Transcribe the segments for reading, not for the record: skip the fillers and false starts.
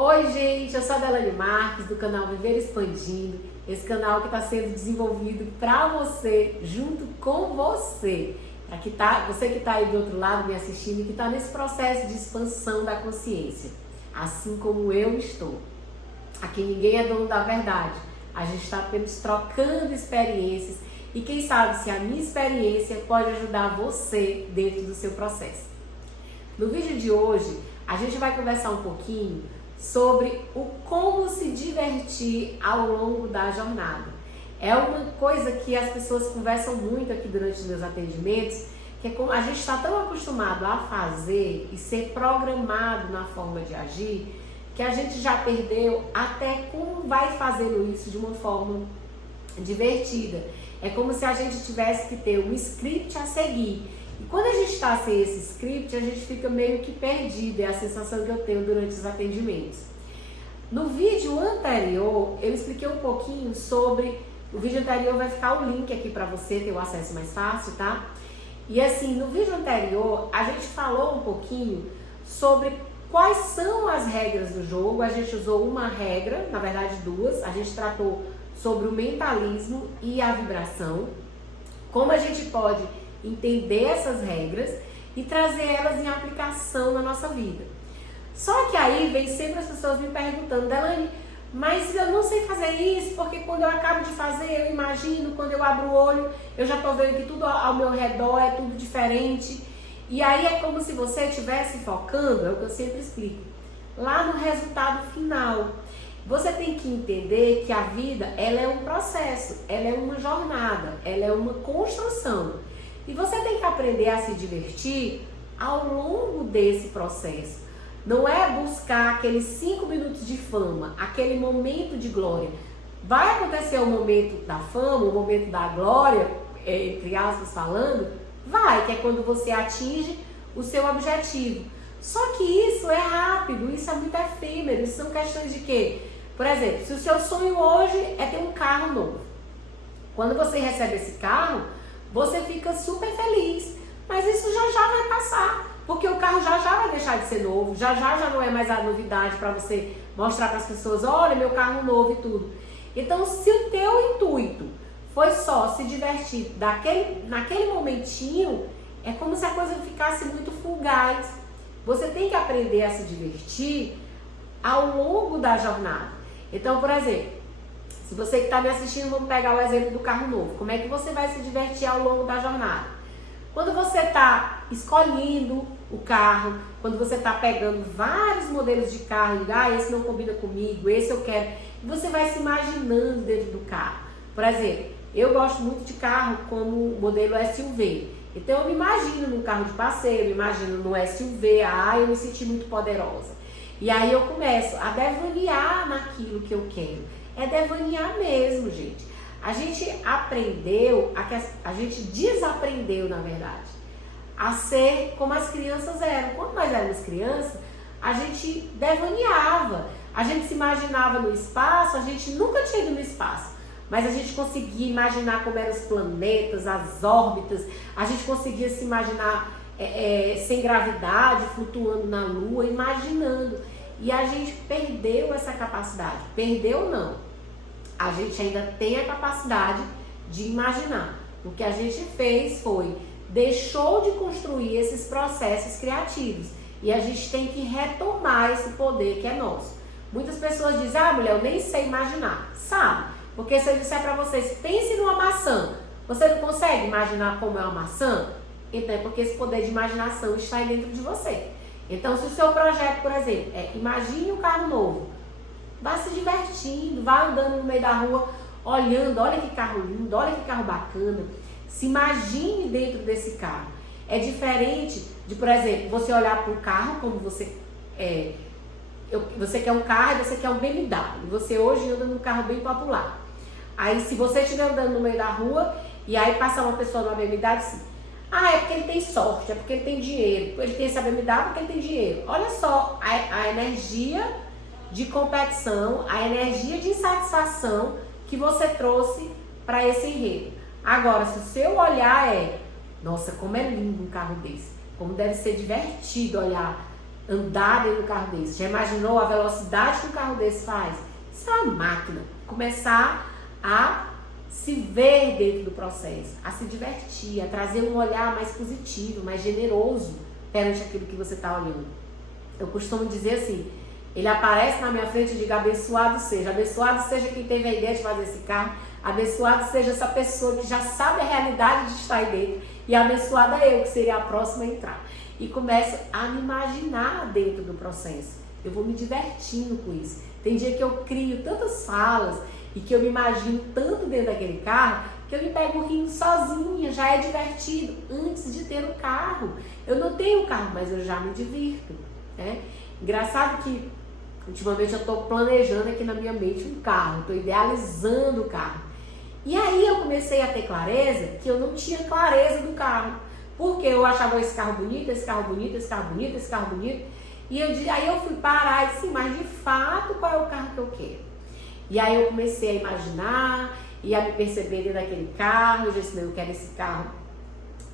Oi gente, eu sou a Delane Marques do canal Viver Expandindo, esse canal que está sendo desenvolvido para você, junto com você, você que está aí do outro lado me assistindo e que está nesse processo de expansão da consciência, assim como eu estou. Aqui ninguém é dono da verdade, a gente está apenas trocando experiências e quem sabe se a minha experiência pode ajudar você dentro do seu processo. No vídeo de hoje, a gente vai conversar um pouquinho sobre o como se divertir ao longo da jornada. É uma coisa que as pessoas conversam muito aqui durante os meus atendimentos, que é como a gente está tão acostumado a fazer e ser programado na forma de agir, que a gente já perdeu até como vai fazendo isso de uma forma divertida. É como se a gente tivesse que ter um script a seguir. E quando a gente está sem esse script, a gente fica meio que perdido, é a sensação que eu tenho durante os atendimentos. No vídeo anterior, eu expliquei um pouquinho sobre... O vídeo anterior vai ficar o link aqui para você ter o acesso mais fácil, tá? E assim, no vídeo anterior, a gente falou um pouquinho sobre quais são as regras do jogo. A gente usou uma regra, na verdade duas. A gente tratou sobre o mentalismo e a vibração. Como a gente pode entender essas regras e trazer elas em aplicação na nossa vida. Só que aí vem sempre as pessoas me perguntando, Delane, mas eu não sei fazer isso, porque quando eu acabo de fazer, eu imagino, quando eu abro o olho, eu já estou vendo que tudo ao meu redor é tudo diferente. E aí é como se você estivesse focando, é o que eu sempre explico, lá no resultado final. Você tem que entender que a vida, ela é um processo, ela é uma jornada, ela é uma construção. E você tem que aprender a se divertir ao longo desse processo. Não é buscar aqueles 5 minutos de fama, aquele momento de glória. Vai acontecer o momento da fama, o momento da glória, entre aspas falando, vai, que é quando você atinge o seu objetivo. Só que isso é rápido, isso é muito efêmero, isso são questões de quê? Por exemplo, se o seu sonho hoje é ter um carro novo, quando você recebe esse carro, você fica super feliz, mas isso já vai passar, porque o carro já vai deixar de ser novo, já não é mais a novidade para você mostrar para as pessoas, olha meu carro novo e tudo. Então, se o teu intuito foi só se divertir naquele momentinho, é como se a coisa ficasse muito fugaz. Você tem que aprender a se divertir ao longo da jornada. Então, por exemplo, se você que está me assistindo, vamos pegar o exemplo do carro novo. Como é que você vai se divertir ao longo da jornada? Quando você está escolhendo o carro, quando você está pegando vários modelos de carro, e esse não combina comigo, esse eu quero, e você vai se imaginando dentro do carro. Por exemplo, eu gosto muito de carro como modelo SUV. Então eu me imagino num carro de passeio, eu me imagino no SUV, eu me senti muito poderosa. E aí eu começo a devanear naquilo que eu quero. É devanear mesmo, gente. A gente aprendeu, a gente desaprendeu, na verdade, a ser como as crianças eram. Quando nós éramos crianças, a gente devaneava. A gente se imaginava no espaço, a gente nunca tinha ido no espaço, mas a gente conseguia imaginar como eram os planetas, as órbitas, a gente conseguia se imaginar sem gravidade, flutuando na Lua, imaginando. E a gente perdeu essa capacidade. Perdeu não. A gente ainda tem a capacidade de imaginar. O que a gente fez foi, deixou de construir esses processos criativos. E a gente tem que retomar esse poder que é nosso. Muitas pessoas dizem, mulher, eu nem sei imaginar. Sabe? Porque se eu disser para vocês, pense numa maçã. Você não consegue imaginar como é uma maçã? Então é porque esse poder de imaginação está aí dentro de você. Então se o seu projeto, por exemplo, imagine um carro novo. Vá se divertindo, vá andando no meio da rua, olhando, olha que carro lindo, olha que carro bacana. Se imagine dentro desse carro. É diferente de, por exemplo, você olhar para o carro como você quer um carro e você quer um BMW. Você hoje anda num carro bem popular. Aí se você estiver andando no meio da rua e aí passa uma pessoa numa BMW assim, é porque ele tem sorte, é porque ele tem dinheiro, ele tem essa BMW porque ele tem dinheiro. Olha só a energia de competição, a energia de insatisfação que você trouxe para esse enredo. Agora, se o seu olhar nossa, como é lindo um carro desse, como deve ser divertido olhar andar dentro do carro desse? Já imaginou a velocidade que um carro desse faz? Isso é uma máquina. Começar a se ver dentro do processo, a se divertir, a trazer um olhar mais positivo, mais generoso perante aquilo que você está olhando. Eu costumo dizer assim, ele aparece na minha frente e digo, abençoado seja quem teve a ideia de fazer esse carro, abençoado seja essa pessoa que já sabe a realidade de estar aí dentro, e abençoada eu, que seria a próxima a entrar. E começo a me imaginar dentro do processo. Eu vou me divertindo com isso. Tem dia que eu crio tantas falas e que eu me imagino tanto dentro daquele carro que eu me pego rindo sozinha, já é divertido, antes de ter o carro. Eu não tenho o carro, mas eu já me divirto, né? Engraçado que ultimamente eu estou planejando aqui na minha mente um carro, estou idealizando o carro. E aí eu comecei a ter clareza que eu não tinha clareza do carro. Porque eu achava esse carro bonito, esse carro bonito, esse carro bonito, esse carro bonito. E aí eu fui parar e disse, mas de fato qual é o carro que eu quero? E aí eu comecei a imaginar e a me perceber dentro daquele carro. Eu disse, não, eu quero esse carro,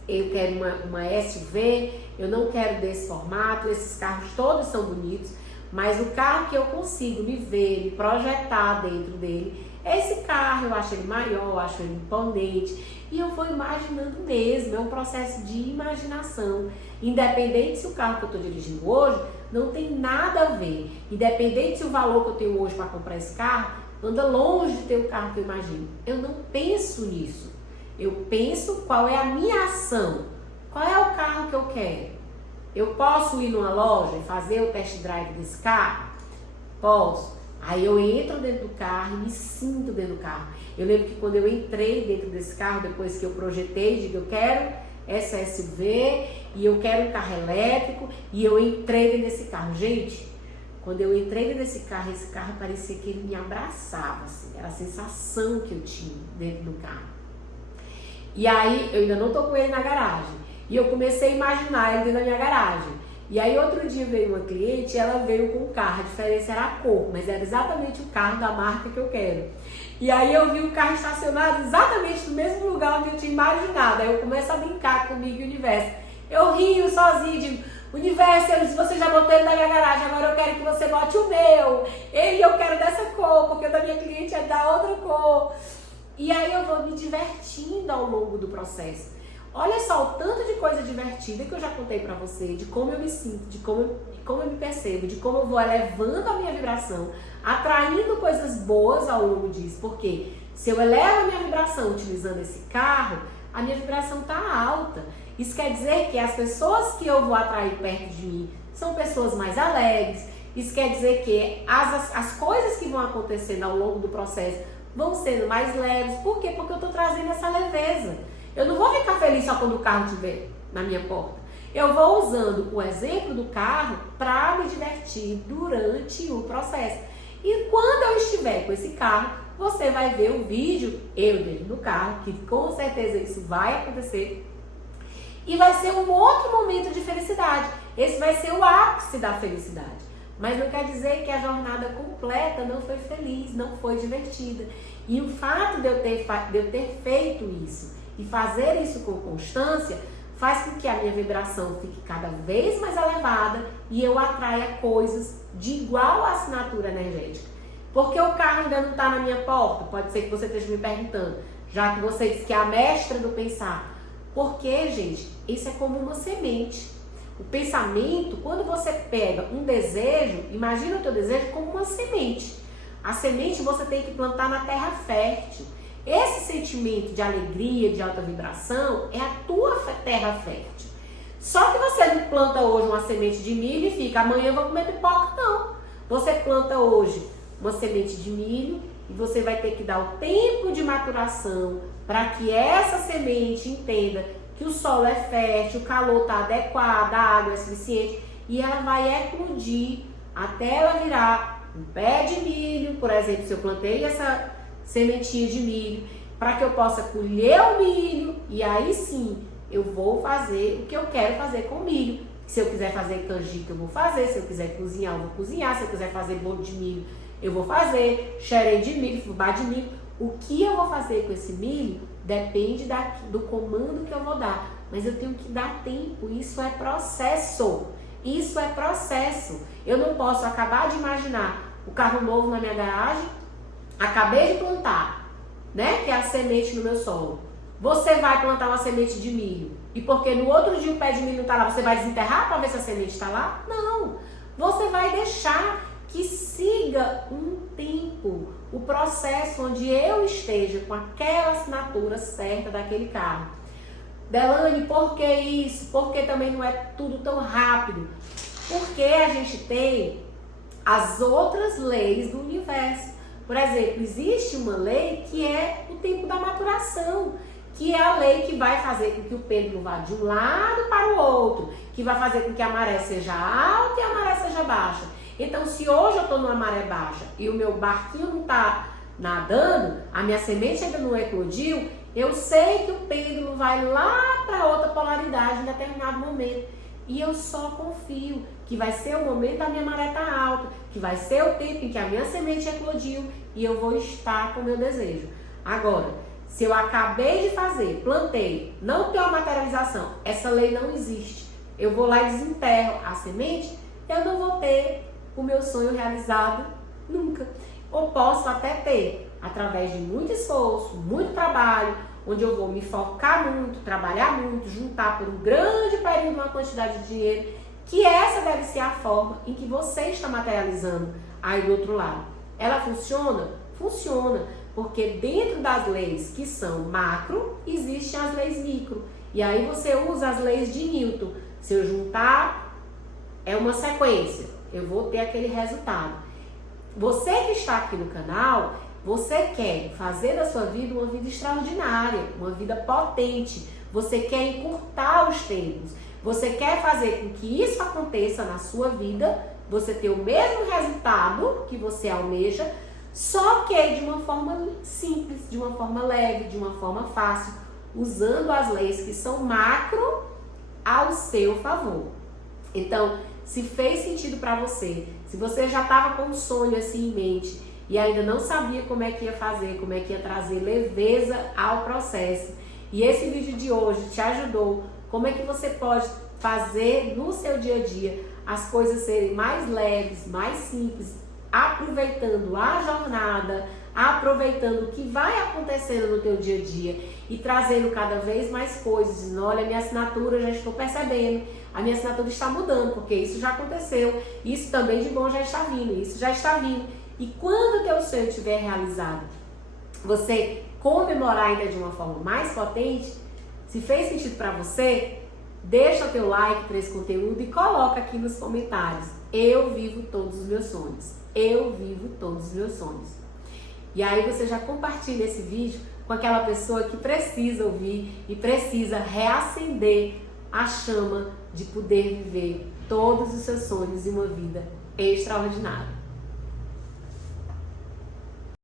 eu quero uma SUV, eu não quero desse formato, esses carros todos são bonitos, mas o carro que eu consigo me ver, me projetar dentro dele, é esse carro. Eu acho ele maior, eu acho ele imponente, e eu vou imaginando mesmo, é um processo de imaginação. Independente se o carro que eu estou dirigindo hoje não tem nada a ver, independente se o valor que eu tenho hoje para comprar esse carro anda longe de ter o carro que eu imagino. Eu não penso nisso. Eu penso qual é a minha ação, qual é o carro que eu quero. Eu posso ir numa loja e fazer o test drive desse carro? Posso. Aí eu entro dentro do carro e me sinto dentro do carro. Eu lembro que quando eu entrei dentro desse carro, depois que eu projetei, digo, eu quero essa SUV e eu quero um carro elétrico, e eu entrei dentro desse carro. Gente, quando eu entrei dentro desse carro, esse carro parecia que ele me abraçava, assim, era a sensação que eu tinha dentro do carro. E aí, eu ainda não tô com ele na garagem, e eu comecei a imaginar ele dentro da minha garagem. E aí outro dia veio uma cliente, ela veio com um carro, a diferença era a cor, mas era exatamente o carro da marca que eu quero. E aí eu vi o carro estacionado exatamente no mesmo lugar onde eu tinha imaginado. Aí eu começo a brincar comigo e o universo. Eu rio sozinho, digo, universo, se você já botou ele na minha garagem, agora eu quero que você bote o meu. Eu quero dessa cor, porque o da minha cliente é da outra cor. E aí eu vou me divertindo ao longo do processo. Olha só o tanto de coisa divertida que eu já contei pra você, de como eu me sinto, de como eu me percebo, de como eu vou elevando a minha vibração, atraindo coisas boas ao longo disso. Porque se eu elevo a minha vibração utilizando esse carro, a minha vibração tá alta. Isso quer dizer que as pessoas que eu vou atrair perto de mim são pessoas mais alegres. Isso quer dizer que as coisas que vão acontecendo ao longo do processo vão sendo mais leves. Por quê? Porque eu estou trazendo essa leveza. Eu não vou ficar feliz só quando o carro estiver na minha porta. Eu vou usando o exemplo do carro para me divertir durante o processo. E quando eu estiver com esse carro, você vai ver o vídeo, eu dentro do carro, que com certeza isso vai acontecer. E vai ser um outro momento de felicidade. Esse vai ser o ápice da felicidade. Mas não quer dizer que a jornada completa não foi feliz, não foi divertida. E o fato de eu ter feito isso e fazer isso com constância faz com que a minha vibração fique cada vez mais elevada e eu atraia coisas de igual assinatura energética. Porque o carro ainda não está na minha porta? Pode ser que você esteja me perguntando, já que você disse que é a mestra do pensar. Porque, gente, isso é como uma semente. O pensamento, quando você pega um desejo, imagina o teu desejo como uma semente. A semente você tem que plantar na terra fértil. Esse sentimento de alegria, de alta vibração, é a tua terra fértil. Só que você não planta hoje uma semente de milho e fica, amanhã eu vou comer pipoca, não. Você planta hoje uma semente de milho e você vai ter que dar o tempo de maturação para que essa semente entenda que o solo é fértil, o calor está adequado, a água é suficiente e ela vai eclodir até ela virar um pé de milho. Por exemplo, se eu plantei essa sementinha de milho, para que eu possa colher o milho e aí sim eu vou fazer o que eu quero fazer com o milho. Se eu quiser fazer canjica, eu vou fazer. Se eu quiser cozinhar, eu vou cozinhar. Se eu quiser fazer bolo de milho, eu vou fazer. Xerém de milho, fubá de milho. O que eu vou fazer com esse milho depende do comando que eu vou dar. Mas eu tenho que dar tempo. Isso é processo. Isso é processo. Eu não posso acabar de imaginar o carro novo na minha garagem, acabei de plantar, né? Que é a semente no meu solo. Você vai plantar uma semente de milho e porque no outro dia o pé de milho está lá, você vai desenterrar para ver se a semente está lá? Não. Você vai deixar que siga um tempo, o processo onde eu esteja com aquela assinatura certa daquele carro. Delane, por que isso? Porque também não é tudo tão rápido. Porque a gente tem as outras leis do universo. Por exemplo, existe uma lei que é o tempo da maturação, que é a lei que vai fazer com que o pêndulo vá de um lado para o outro, que vai fazer com que a maré seja alta e a maré seja baixa. Então, se hoje eu estou numa maré baixa e o meu barquinho não está nadando, a minha semente ainda não eclodiu, eu sei que o pêndulo vai lá para outra polaridade em determinado momento. E eu só confio que vai ser o momento da minha maré estar alta, que vai ser o tempo em que a minha semente eclodiu e eu vou estar com o meu desejo. Agora, se eu acabei de fazer, plantei, não tem uma materialização, essa lei não existe, eu vou lá e desenterro a semente, eu não vou ter o meu sonho realizado nunca. Ou posso até ter, através de muito esforço, muito trabalho, onde eu vou me focar muito, trabalhar muito, juntar por um grande período uma quantidade de dinheiro, que essa deve ser a forma em que você está materializando aí do outro lado. Ela funciona? Funciona, porque dentro das leis que são macro, existem as leis micro. E aí você usa as leis de Newton. Se eu juntar, é uma sequência, eu vou ter aquele resultado. Você que está aqui no canal, você quer fazer da sua vida uma vida extraordinária, uma vida potente. Você quer encurtar os tempos. Você quer fazer com que isso aconteça na sua vida, você ter o mesmo resultado que você almeja, só que de uma forma simples, de uma forma leve, de uma forma fácil, usando as leis que são macro ao seu favor. Então, se fez sentido para você, se você já estava com um sonho assim em mente e ainda não sabia como é que ia fazer, como é que ia trazer leveza ao processo, e esse vídeo de hoje te ajudou, como é que você pode fazer no seu dia a dia as coisas serem mais leves, mais simples, aproveitando a jornada, aproveitando o que vai acontecendo no teu dia a dia e trazendo cada vez mais coisas, dizendo, olha, minha assinatura, já estou percebendo, a minha assinatura está mudando, porque isso já aconteceu, isso também de bom já está vindo, isso já está vindo. E quando o teu sonho estiver realizado, você comemorar ainda de uma forma mais potente, se fez sentido para você, deixa o teu like para esse conteúdo e coloca aqui nos comentários, eu vivo todos os meus sonhos, eu vivo todos os meus sonhos. E aí você já compartilha esse vídeo com aquela pessoa que precisa ouvir e precisa reacender a chama de poder viver todos os seus sonhos e uma vida extraordinária.